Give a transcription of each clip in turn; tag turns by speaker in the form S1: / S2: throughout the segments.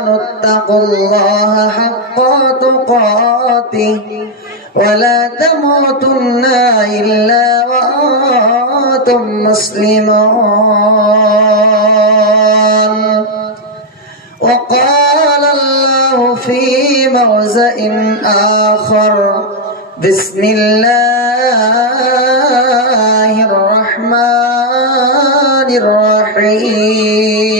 S1: آمنوا اتقوا الله حق تقاته ولا تموتن إلا وأنتم مسلمون. وقال الله في موزع آخر بسم الله الرحمن الرحيم.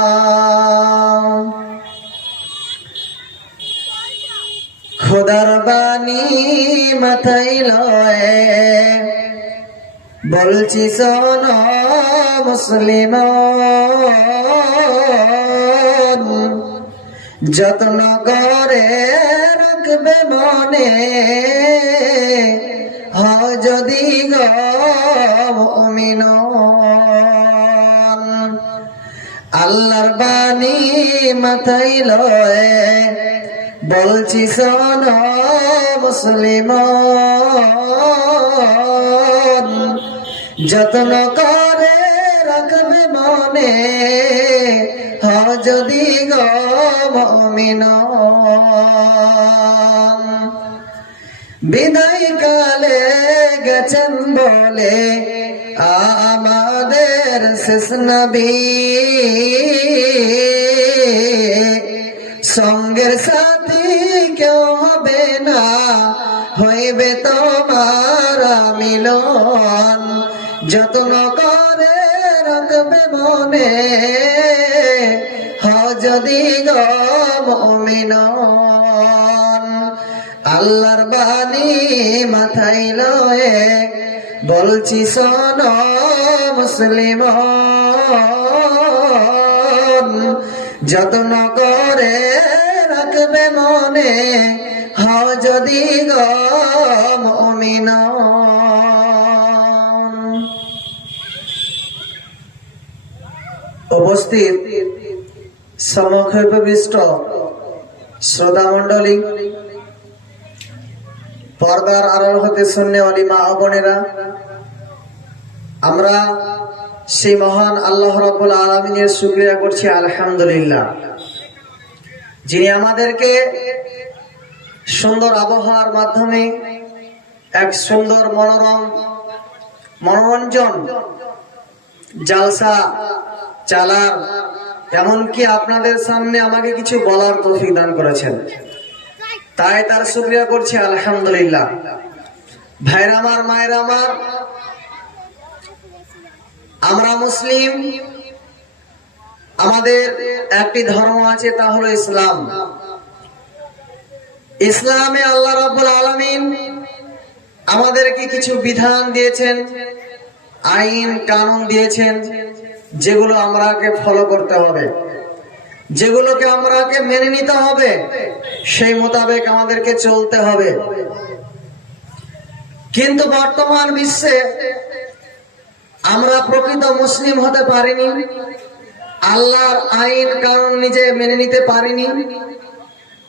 S1: বাণী মাথায় লয়ে। বলছি, শোন মুসলিম। যত্ন করে রাখবে মনে। হ যদি গমিন আল্লাহর বাণী মাথায় লয়ে বলছি মুসলিম যত্ন করে রাখবে মনে, হ, যদি গমিন বিদায় কালে গেছেন বলে, আমাদের শেষ নবী। সঙ্গের সাথী কেউ হবে না। হইবে তোমার মিলন। যত্ন করে রাখবে মনে। যদি গমিন আল্লাহর বাণী মাথায় লয়ে বলছি সন মুসলিম। যত্ন করে মনে হ যদি গমিন উপস্থিত সমক্ষেপবিষ্ট শ্রোতা মন্ডলী পর্দার আড়াল হতে শূন্য অলি মা বোনেরা, আমরা সেই মহান আল্লাহ রাব্বুল আলমিনের শুক্রিয়া করছি, আলহামদুলিল্লাহ। যিনি আমাদেরকে সুন্দর আবহাওয়ার মাধ্যমে এক সুন্দর মনোরম, মনোরঞ্জন জালসা, চালার, এমনকি আপনাদের সামনে আমাকে কিছু বলার তৌফিক দান করেছেন। তাই তার শুক্রিয়া করছি, আলহামদুলিল্লাহ। ভাইরা আমার, মায়ের আমার, আমরা মুসলিম আমাদের একটি ধর্ম আছে, তা হলো ইসলাম। ইসলামে আল্লাহ রাব্বুল আলামিন আমাদেরকে কিছু বিধান দিয়েছেন, আইন, কানুন দিয়েছেন, যেগুলো আমরাকে ফলো করতে হবে। যেগুলোকে আমরাকে মেনে নিতে হবে, সেই মোতাবেক আমাদেরকে চলতে হবে। কিন্তু বর্তমান বিশ্বে আমরা প্রকৃত মুসলিম হতে পারিনি। আল্লাহর আইন কারণ নিজে মেনে নিতে পারিনি।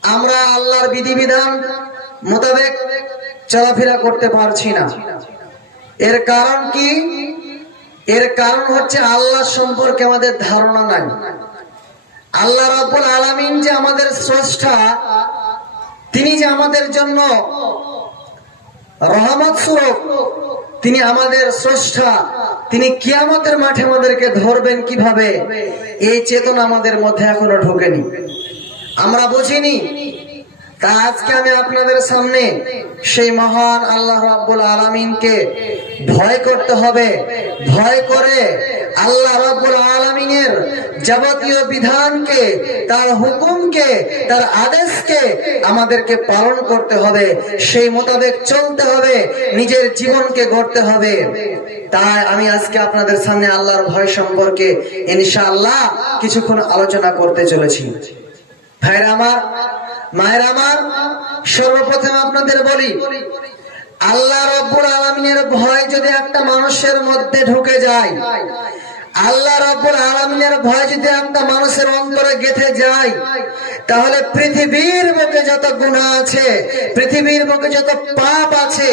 S1: আমরা আল্লাহর বিধিবিধান মোতাবেক চলাফেরা করতে পারছি না। এর কারণ কি? এর কারণ হচ্ছে আল্লাহ সম্পর্কে আমাদের ধারণা নাই। আল্লাহ রাব্বুল আলামিন যে আমাদের স্রষ্টা, তিনি যে আমাদের জন্য রহমত স্বরূপ তিনি আমাদের স্রষ্টা। তিনি কিয়ামতের মাঠে আমাদেরকে ধরবেন কীভাবে? এই চেতনা আমাদের মধ্যে এখনও ঢোকেনি। আমরা বুঝিনি তা আজকে আমি আপনাদের সামনে সেই মহান আল্লাহ রাব্বুল আলামিনকে ভয় করতে হবে। ভয় করে আল্লাহ রাব্বুল আলামিনের যাবতীয় বিধানকে, তার হুকুমকে, তার আদেশকে আমাদেরকে পালন করতে হবে। সেই মোতাবেক চলতে হবে, নিজের জীবনকে গড়তে হবে। তাই আমি আজকে আপনাদের সামনে আল্লাহর ভয় সম্পর্কে ইনশাআল্লাহ কিছুক্ষণ আলোচনা করতে চলেছি। ভাইরা আমার মায়ের আমার, সর্বপ্রথম আপনাদের বলি, আল্লাহ রব্বুল আলমিনের ভয় যদি একটা মানুষের মধ্যে ঢুকে যায়, আল্লাহ রব্বুল আলমিনের ভয় যদি একটা মানুষের অন্তরে গেথে যায়, তাহলে পৃথিবীর বুকে যত গুণা আছে, পৃথিবীর বুকে যত পাপ আছে,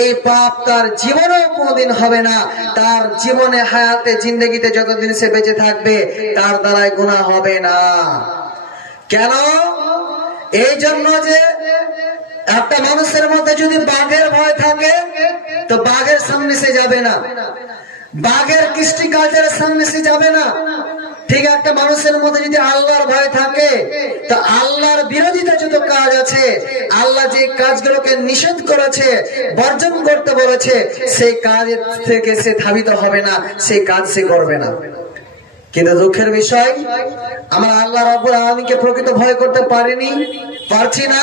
S1: এই পাপ তার জীবনেও কোনোদিন হবে না। তার জীবনে, হায়াতে, জিন্দগিতে যতদিন সে বেঁচে থাকবে, তার দ্বারাই গুণা হবে না। কেন? এই জন্য যে একটা মানুষের মধ্যে যদি বাঘের ভয় থাকে, তো বাঘের সামনে সে যাবে না। বাঘের কৃষ্টি কালচারের সামনে সে যাবে না। ঠিক একটা মানুষের মধ্যে যদি আল্লাহর ভয় থাকে, তো আল্লাহর বিরোধিতা যত কাজ আছে, আল্লাহ যে কাজগুলোকে নিষেধ করেছে, বর্জন করতে বলেছে, সেই কাজ থেকে সে ধাবিত হবে না, সেই কাজ সে করবে না। কিন্তু দুঃখের বিষয়, আমরা আল্লাহ রাব্বুল আলামিনকে প্রকৃত ভয় করতে পারিনি, পারছি না,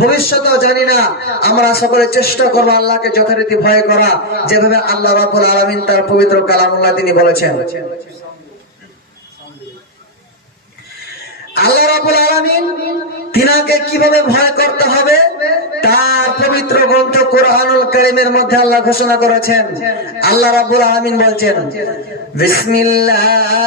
S1: ভবিষ্যতেও জানি না। আমরা সকলে চেষ্টা করব আল্লাহকে যথারীতি ভয় করা, যেভাবে আল্লাহ রাব্বুল আলামিন তার পবিত্র কালামুল্লাহ তিনি বলেছেন। আল্লাহ রাব্বুল আলামিন তিনাকে কীভাবে ভয় করতে হবে? তার পবিত্র গ্রন্থ কোরআনুল কারীমের মধ্যে আল্লাহ ঘোষণা করেছেন। আল্লাহ রাব্বুল আলামিন বলছেন বিসমিল্লাহির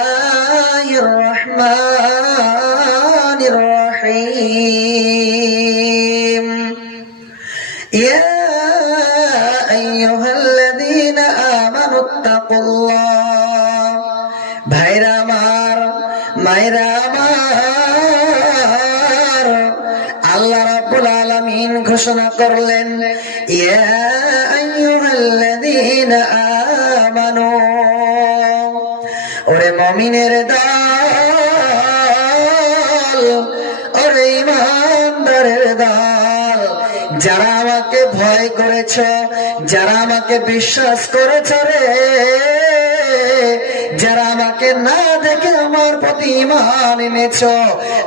S1: ঘোষণা করলেন আমানু। ওরে মুমিনের দল, ওরে ইমানদারের দল, যারা আমাকে ভয় করেছ, যারা আমাকে বিশ্বাস করেছ রে আমাকে না দেখে আমার প্রতি ইমান এনেছ,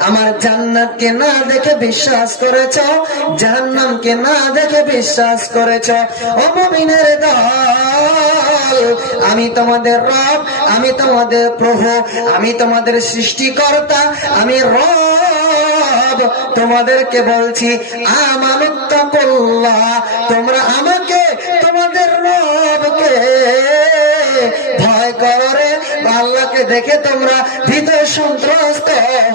S1: আমার জান্নাতকে না দেখে বিশ্বাস করেছ, জাহান্নামকে না দেখে বিশ্বাস করেছ। ও মুমিনের দল, আমি তোমাদের রব, আমি তোমাদের প্রভু, আমি তোমাদের সৃষ্টিকর্তা, আমি রব, তোমাদেরকে বলছি তোমরা আমাকে, তোমাদের রবকে ভয় করে আল্লাহকে দেখে তোমরা ভীত সন্ত্রস্ত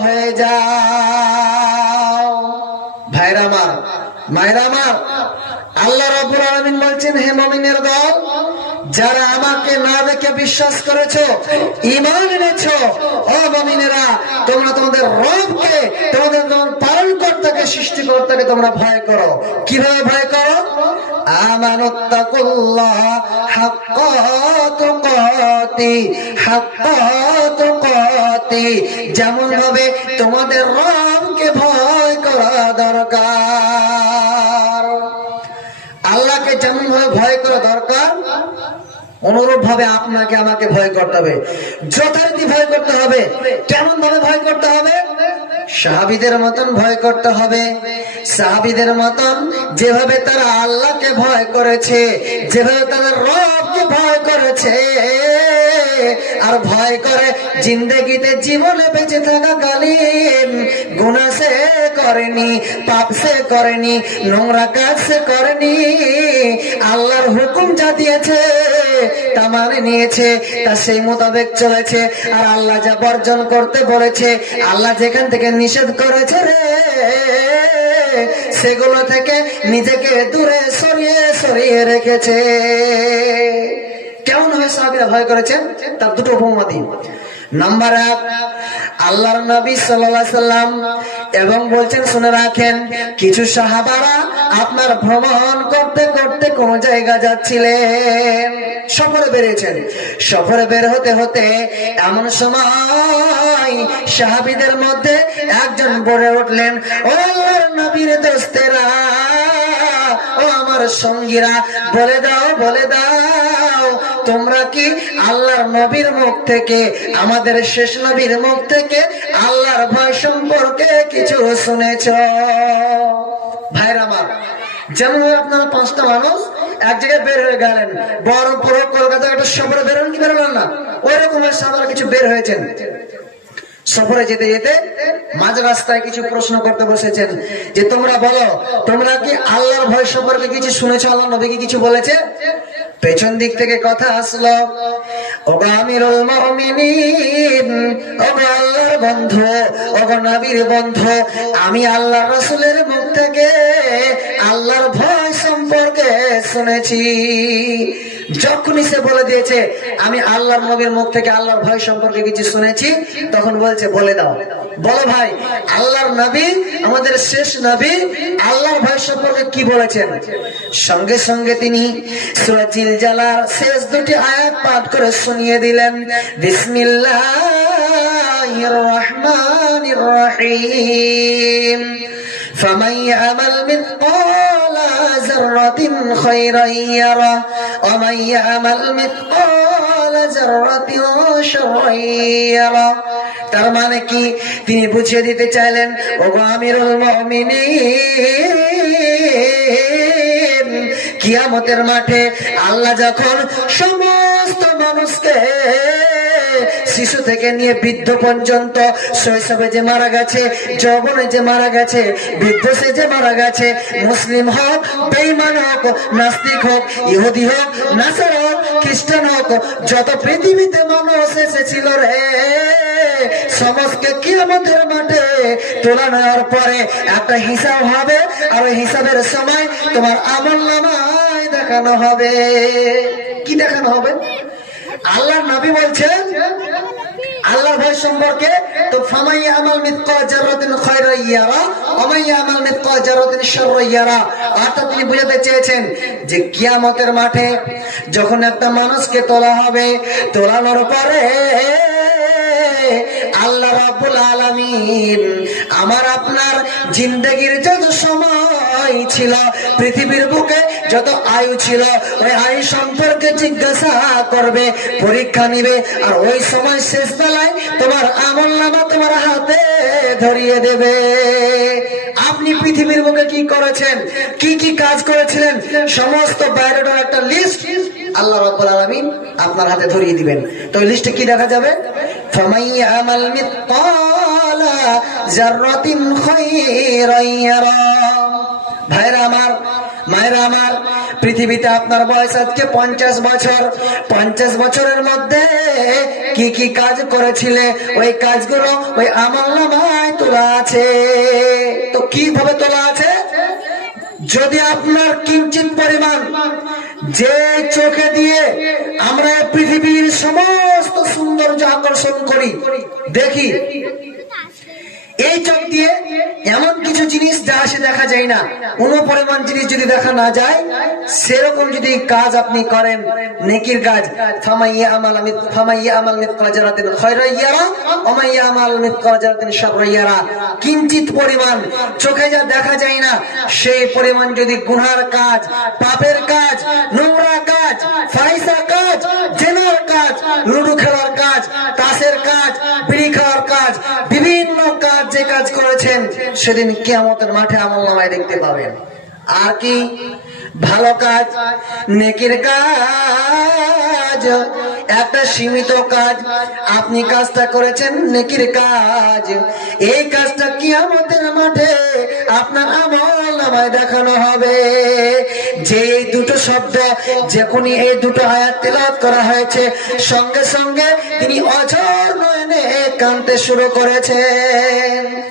S1: হয়ে যাও। ভাইরা আমার, মায়েরা আমার, আল্লাহ রাব্বুল আলামিন বলছেন, হে মুমিনের দল, যারা আমাকে না দেখে বিশ্বাস করেছ, ঈমান এনেছো, ও তোমরা তোমাদের রবকে, তোমাদের তোমার পালন কর্তাকে সৃষ্টিকর্তাকে তোমরা ভয় করো। কীভাবে ভয় করো? আমানুত্তাকুল্লাহ হাক্কা তুকাতি হাক্কা তুকাতি। যেমন ভাবে তোমাদের রবকে ভয় করা দরকার। আল্লাহকে যেমন ভাবে ভয় করা দরকার, অনুরূপ ভাবে আপনাকে আমাকে ভয় করতে হবে। যথারীতি ভয় করতে হবে। কেমন ভাবে ভয় করতে হবে? সাহাবিদের মতন ভয় করতে হবে। সাহাবিদের মতন যেভাবে তারা আল্লাহকে ভয় করেছে, যেভাবে তারা রবকে ভয় করেছে। আর ভয় করে জিন্দগিতে জীবনে বেঁচে থাকা কালীন গুণা সে করেনি, পাপ সে করেনি, নোংরা কাজ সে করেনি। আল্লাহর হুকুম যা দিয়েছে, তা মানে নিয়েছে, তা সেই মোতাবেক চলেছে। আর আল্লাহ যা বর্জন করতে বলেছে, আল্লাহ যেখান থেকে নিষেধ করেছে রে, সেগুলো থেকে নিজেকে দূরে সরিয়ে সরিয়ে রেখেছে। কেমন হবে সাহাবিরা ভয় করেছেন? তার দুটো উপমা দিন নাম্বার এক, আল্লাহর নবী সাল্লাম এবং বলছেন, শুনে রাখেন, কিছু সাহাবারা আপনার ভ্রমণ করতে করতে কোন জায়গা যাচ্ছিলেন। সফরে বেরিয়েছেন। সফরে বের হতে হতে এমন সময় সাহাবিদের মধ্যে একজন বলে উঠলেন, ও আল্লাহর নবীর দোস্তেরা ও আমার সঙ্গীরা বলে দাও বলে দাও তোমরা কি আল্লাহর নবীর মুখ থেকে আমাদের শেষ নবীর মুখ থেকে আল্লাহর ভয় সম্পর্কে কিছু শুনেছ? ভাইরা আমার যেমন আপনারা পাঁচটা মানুষ এক জায়গায় বের হয়ে গেলেন বহরমপুর হোক, কলকাতা একটা সফরে বেরোন কি বেরোলেন না? ওই রকমের সামনে কিছু বের হয়েছেন। সফরে যেতে যেতে মাঝ রাস্তায় কিছু প্রশ্ন করতে বসেছেন যে তোমরা বলো, তোমরা কি আল্লাহর ভয় সম্পর্কে কিছু শুনেছো? আল্লাহ নবী কি কিছু বলেছে? পেছন দিক থেকে কথা আসলো ওগো আল্লাহর বন্ধু, ওগো নবীর বন্ধু, আমি আল্লাহর রাসূলের মুখ থেকে আল্লাহর ভয় সম্পর্কে শুনেছি। যখনই সে বলে দিয়েছে আমি আল্লাহর নবীর মুখ থেকে আল্লাহর ভয় সম্পর্কে কিছু শুনেছি তখন বলছে বলে দাও বলো ভাই আল্লাহর নবী আমাদের শেষ নবী আল্লাহর ভয় সম্পর্কে কি বলেছেন সঙ্গে সঙ্গে তিনি সূরা জিলজালার শেষ দুটি আয়াত পাঠ করে শুনিয়ে দিলেন বিসমিল্লাহির রহমানির রহিম فمن يعمل مثقال ذرة خيرا يره ومن يعمل مثقال ذرة شرا يره তার মানে কি তিনি বুঝিয়ে দিতে চাইলেন ওগো আমিরুল মুমিনিন কিয়ামতের মাঠে আল্লাহ যখন সমস্ত মানুষকে শিশু থেকে নিয়ে বৃদ্ধ পর্যন্ত শৈশবে যে মারা গেছে, যৌবনে যে মারা গেছে বৃদ্ধ সে যে মারা গেছে, মুসলিম হোক বেইমান হোক, নাস্তিক হোক, ইহুদি হোক, নাসার হোক, খ্রিস্টান হোক, যত পৃথিবীতে মানুষ এসেছিল রে সমস্ত কিয়ামতের মাঠে তোলা নেওয়ার পরে একটা হিসাব হবে, আর ওই হিসাবের সময় তোমার আমল নামায় দেখানো হবে। কি দেখানো হবে? আল্লাহর নবী বলছেন, আল্লাহর ভয় সম্পর্কে, তো ফামাইয়া আমাল মিতকা জাররাতিন খায়রা ইয়ারা ওমাইয়া আমাল মিতকা জাররাতিন শাররা ইয়ারা। অর্থাৎ তিনি বুঝাতে চেয়েছেন যে কিয়ামতের মাঠে যখন একটা মানুষকে তোলা হবে, তোলানোর পরে আল্লাহ রাব্বুল আলামিন আমার আপনার জিন্দেগির যত সময় ছিল, পৃথিবীর বুকে যত আয়ু ছিল, ওই আয়ু সম্পর্কে জিজ্ঞাসা করবে, পরীক্ষা নিবে, আর ওই সময় শেষ বেলায় তোমার আমল নামা তোমার হাতে ধরিয়ে দেবে। আপনি পৃথিবীর বুকে কি করেছেন? কি কি কাজ করেছিলেন? সমস্ত বায়োডাটার একটা লিস্ট আল্লাহ রাব্বুল আলামিন আপনার হাতে ধরিয়ে দিবেন। তো ওই লিস্টে কি দেখা যাবে? ফামাই আমাল মিতকালা জাররাতিন খায়রান ইয়ারা। ভাইরা আমার, মায়েরা আমার, পৃথিবীতে আপনার বয়স আজকে পঞ্চাশ বছর। পঞ্চাশ বছরের মধ্যে কি কি কাজ করেছিলে? ওই কাজগুলো ওই আমল নামায় তোলা আছে। তো কীভাবে তোলা আছে? যদি আপনার কিঞ্চিত পরিমাণ যে চোখে দিয়ে আমরা পৃথিবীর সমস্ত সৌন্দর্য আকর্ষণ করি, দেখি। এই চোখ দিয়ে এমন কিছু জিনিস যা আসে দেখা যায় না। কোন পরিমাণ জিনিস যদি দেখা না যায়, সেরকম যদি কাজ আপনি করেন, নেকির কাজ কিঞ্চিত পরিমাণ চোখে যা দেখা যায় না, সেই পরিমাণ যদি গুনার কাজ, পাপের কাজ, নোংরা কাজ ফাইসা কাজ, জেনার কাজ লুডু কাজ করেছেন, সেদিন কিয়ামতের মাঠে আমল নামায় দেখতে পাবেন। আর কি? ভালো কাজ, নেকির কাজ, একটা সীমিত কাজ। আপনি কাজটা করেছেন নেকির কাজ। এই কাজটা কিয়ামতের মাঠে আপনার আমল নামায় দেখানো হবে। যে এই দুটো শব্দ, যখনই এই দুটো আয়াত তেলাওয়াত করা হয়েছে, সঙ্গে সঙ্গে তিনি অঝর নয়নে কানতে শুরু করেছেন।